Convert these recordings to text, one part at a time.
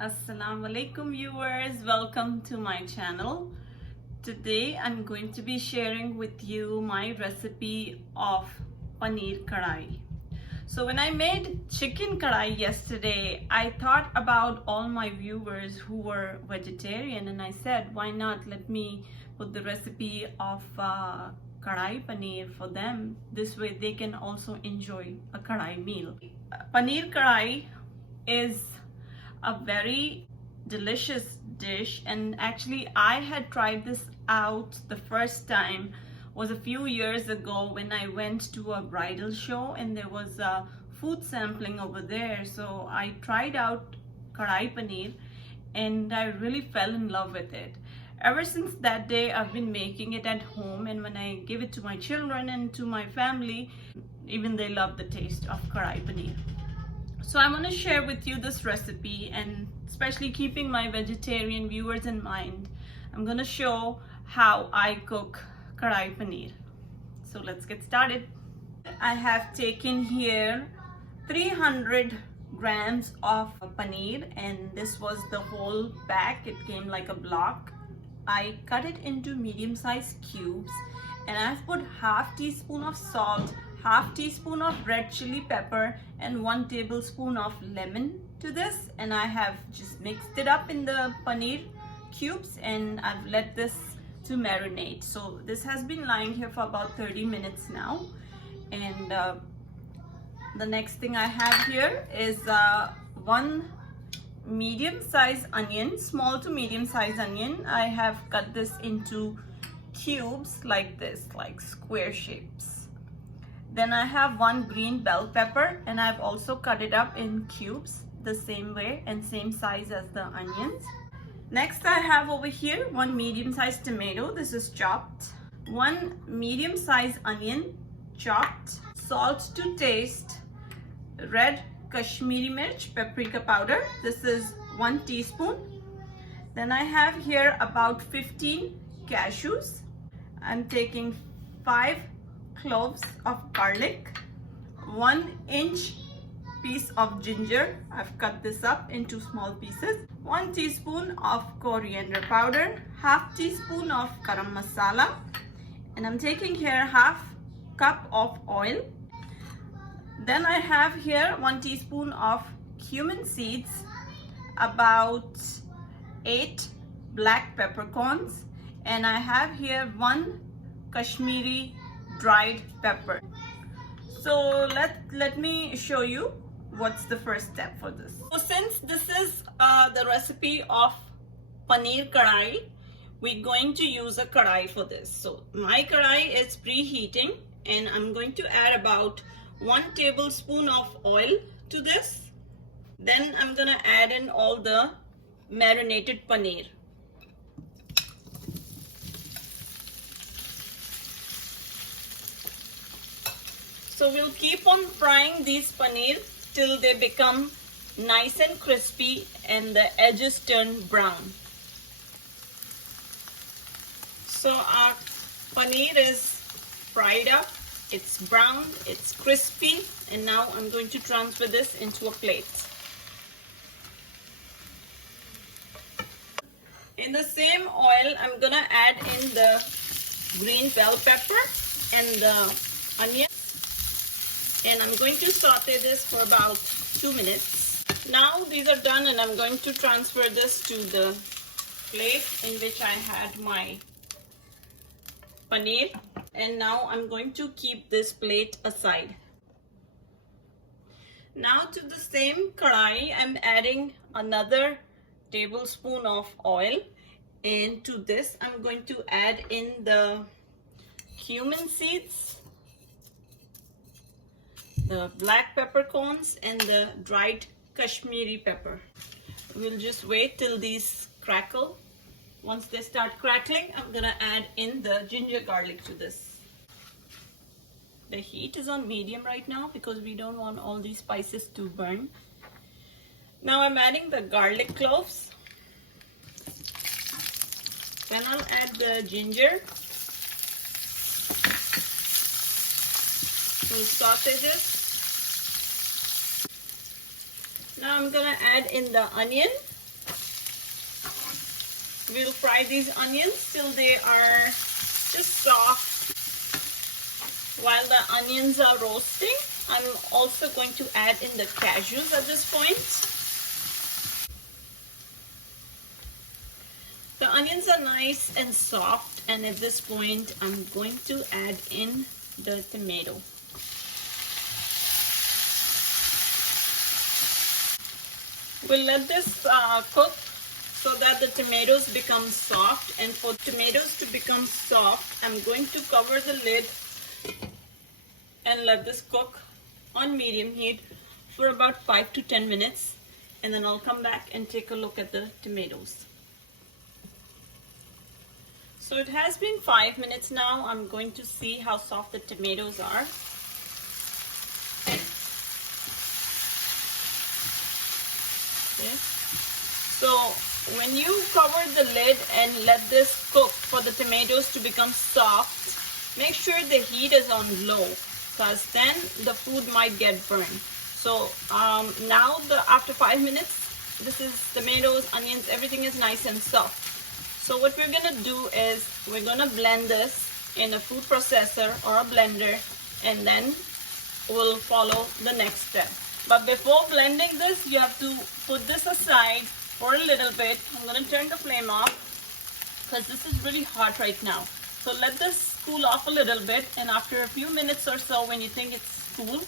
Assalamu alaikum viewers, welcome to my channel. Today I'm going to be sharing with you my recipe of paneer karahi. So when I made chicken karahi yesterday, I thought about all my viewers who were vegetarian, and I said, why not let me put the recipe of karahi paneer for them. This way they can also enjoy a karahi meal. Paneer karahi is a very delicious dish, and actually I had tried this out the first time was a few years ago when I went to a bridal show and there was a food sampling over there. So I tried out karahi paneer and I really fell in love with it. Ever since that day I've been making it at home, and when I give it to my children and to my family, even they love the taste of karahi paneer. So I'm going to share with you this recipe, and especially keeping my vegetarian viewers in mind, I'm going to show how I cook karahi paneer. So let's get started. I have taken here 300 grams of paneer, and this was the whole pack. It came like a block. I cut it into medium-sized cubes, and I've put half teaspoon of salt, half teaspoon of red chili pepper, and 1 tablespoon of lemon to this, and I have just mixed it up in the paneer cubes, and I've let this to marinate. So this has been lying here for about 30 minutes now, and the next thing I have here is 1 medium-sized onion, small to medium-sized onion. I have cut this into cubes like this, like square shapes. Then I have 1 green bell pepper, and I've also cut it up in cubes the same way and same size as the onions. Next I have over here 1 medium-sized tomato. This is chopped. 1 medium-sized onion chopped. Salt to taste. Red Kashmiri Mirch paprika powder. This is 1 teaspoon. Then I have here about 15 cashews. I'm taking 5 cloves of garlic, 1-inch piece of ginger. I've cut this up into small pieces. 1 teaspoon of coriander powder, half teaspoon of garam masala, and I'm taking here half cup of oil. Then I have here 1 teaspoon of cumin seeds, about 8 black peppercorns, and I have here 1 Kashmiri dried pepper. So let me show you what's the first step for this. So since this is the recipe of paneer karahi, we're going to use a karahi for this. So my karahi is preheating, and I'm going to add about 1 tablespoon of oil to this. Then I'm gonna add in all the marinated paneer. So we'll keep on frying these paneer till they become nice and crispy and the edges turn brown. So our paneer is fried up, it's brown, it's crispy, and now I'm going to transfer this into a plate. In the same oil, I'm gonna add in the green bell pepper and the onion. And I'm going to saute this for about 2 minutes. Now these are done, and I'm going to transfer this to the plate in which I had my paneer. And now I'm going to keep this plate aside. Now to the same karahi, I'm adding another tablespoon of oil. And to this, I'm going to add in the cumin seeds, the black peppercorns, and the dried Kashmiri pepper. We'll just wait till these crackle. Once they start crackling, I'm gonna add in the ginger garlic to this. The heat is on medium right now because we don't want all these spices to burn. Now I'm adding the garlic cloves. Then I'll add the ginger. We'll saute this. Now I'm gonna add in the onion. We'll fry these onions till they are just soft. While the onions are roasting, I'm also going to add in the cashews at this point. The onions are nice and soft, and at this point I'm going to add in the tomato. We'll let this cook so that the tomatoes become soft, and for tomatoes to become soft, I'm going to cover the lid and let this cook on medium heat for about 5 to 10 minutes, and then I'll come back and take a look at the tomatoes. So it has been 5 minutes now. I'm going to see how soft the tomatoes are. Okay. So when you cover the lid and let this cook for the tomatoes to become soft, make sure the heat is on low, because then the food might get burned. So now after 5 minutes, this is tomatoes, onions, everything is nice and soft. So what we're gonna do is we're gonna blend this in a food processor or a blender, and then we'll follow the next step. But before blending this, you have to put this aside for a little bit. I'm gonna turn the flame off because this is really hot right now. So let this cool off a little bit, and after a few minutes or so, when you think it's cool,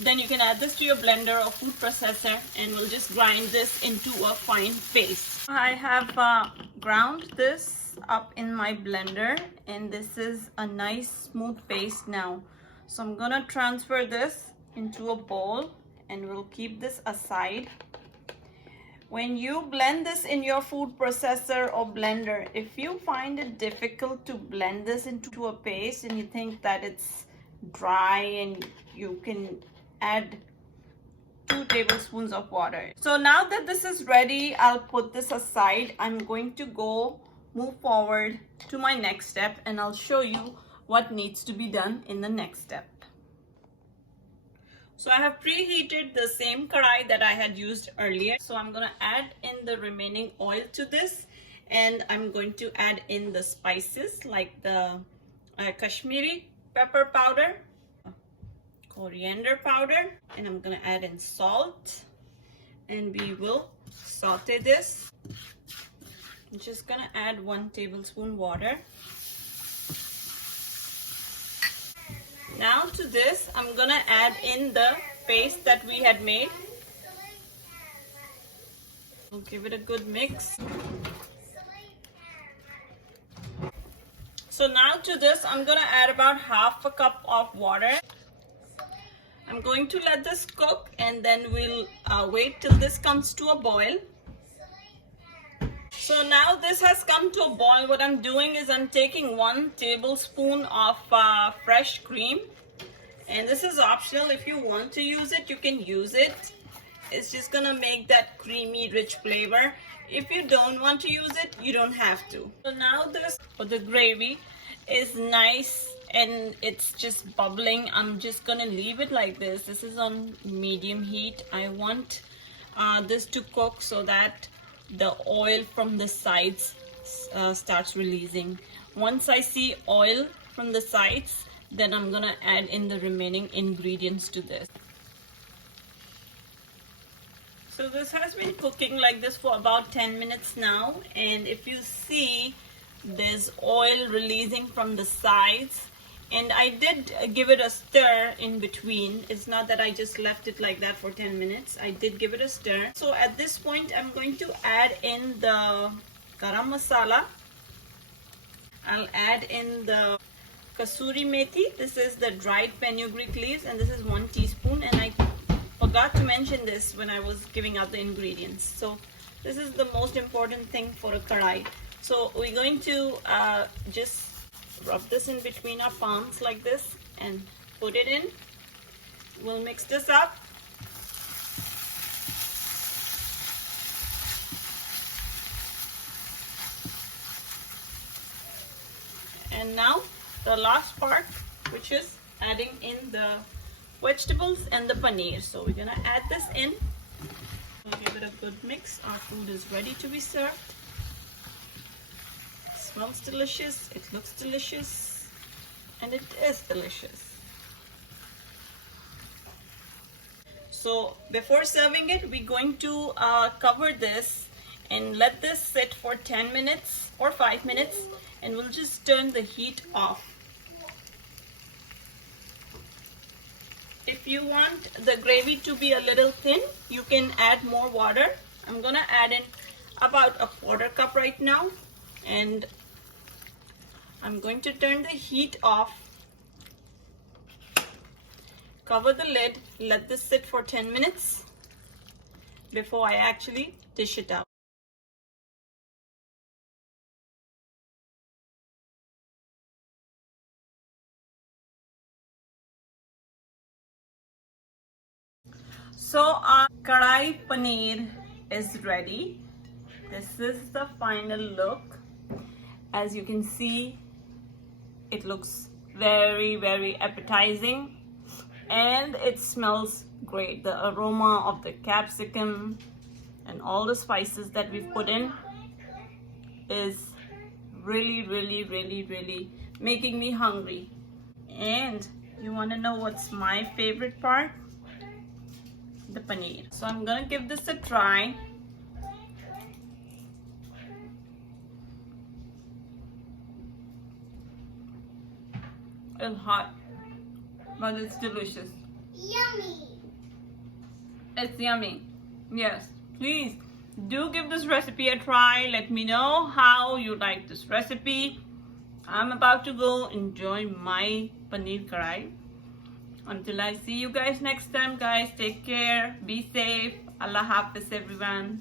then you can add this to your blender or food processor, and we'll just grind this into a fine paste. I have ground this up in my blender, and this is a nice smooth paste now. So I'm gonna transfer this into a bowl, and we'll keep this aside. When you blend this in your food processor or blender, if you find it difficult to blend this into a paste and you think that it's dry, and you can add 2 tablespoons of water. So now that this is ready, I'll put this aside. I'm going to move forward to my next step, and I'll show you what needs to be done in the next step. So I have preheated the same Karahi that I had used earlier. So I'm gonna add in the remaining oil to this, and I'm going to add in the spices like the Kashmiri pepper powder, coriander powder, and I'm gonna add in salt, and we will saute this. I'm just gonna add 1 tablespoon water. Now to this, I'm gonna add in the paste that we had made. We'll give it a good mix. So now to this, I'm gonna add about half a cup of water. I'm going to let this cook, and then we'll wait till this comes to a boil. So now this has come to a boil. What I'm doing is I'm taking 1 tablespoon of fresh cream, and this is optional. If you want to use it, you can use it. It's just gonna make that creamy, rich flavor. If you don't want to use it, you don't have to. So now the gravy is nice and it's just bubbling. I'm just gonna leave it like this. This is on medium heat. I want this to cook so that the oil from the sides starts releasing. Once I see oil from the sides, then I'm gonna add in the remaining ingredients to this. So this has been cooking like this for about 10 minutes now, and if you see, there's oil releasing from the sides, and I did give it a stir in between. It's not that I just left it like that for 10 minutes. I did give it a stir. So at this point, I'm going to add in the garam masala. I'll add in the kasuri methi. This is the dried fenugreek leaves, and this is 1 teaspoon, and I forgot to mention this when I was giving out the ingredients. So this is the most important thing for a Karahi. So we're going to just rub this in between our palms like this and put it in. We'll mix this up. And now the last part, which is adding in the vegetables and the paneer. So we're gonna add this in. We'll give it a good mix. Our food is ready to be served. smells delicious, it looks delicious, and it is delicious. So before serving it, we're going to cover this and let this sit for 10 minutes or 5 minutes, and we'll just turn the heat off. If you want the gravy to be a little thin, you can add more water. I'm gonna add in about a quarter cup right now, and I'm going to turn the heat off, cover the lid, let this sit for 10 minutes before I actually dish it out. So our Karahi paneer is ready. This is the final look. As you can see, it looks very, very appetizing, and it smells great. The aroma of the capsicum and all the spices that we've put in is really, really, really, really making me hungry. And you want to know what's my favorite part? The paneer. So I'm gonna give this a try. It's hot, but it's delicious. Yummy. It's yummy. Yes, please do give this recipe a try. Let me know how you like this recipe. I'm about to go enjoy my paneer Karahi. Until I see you guys next time, guys, take care, be safe. Allah Hafiz, everyone.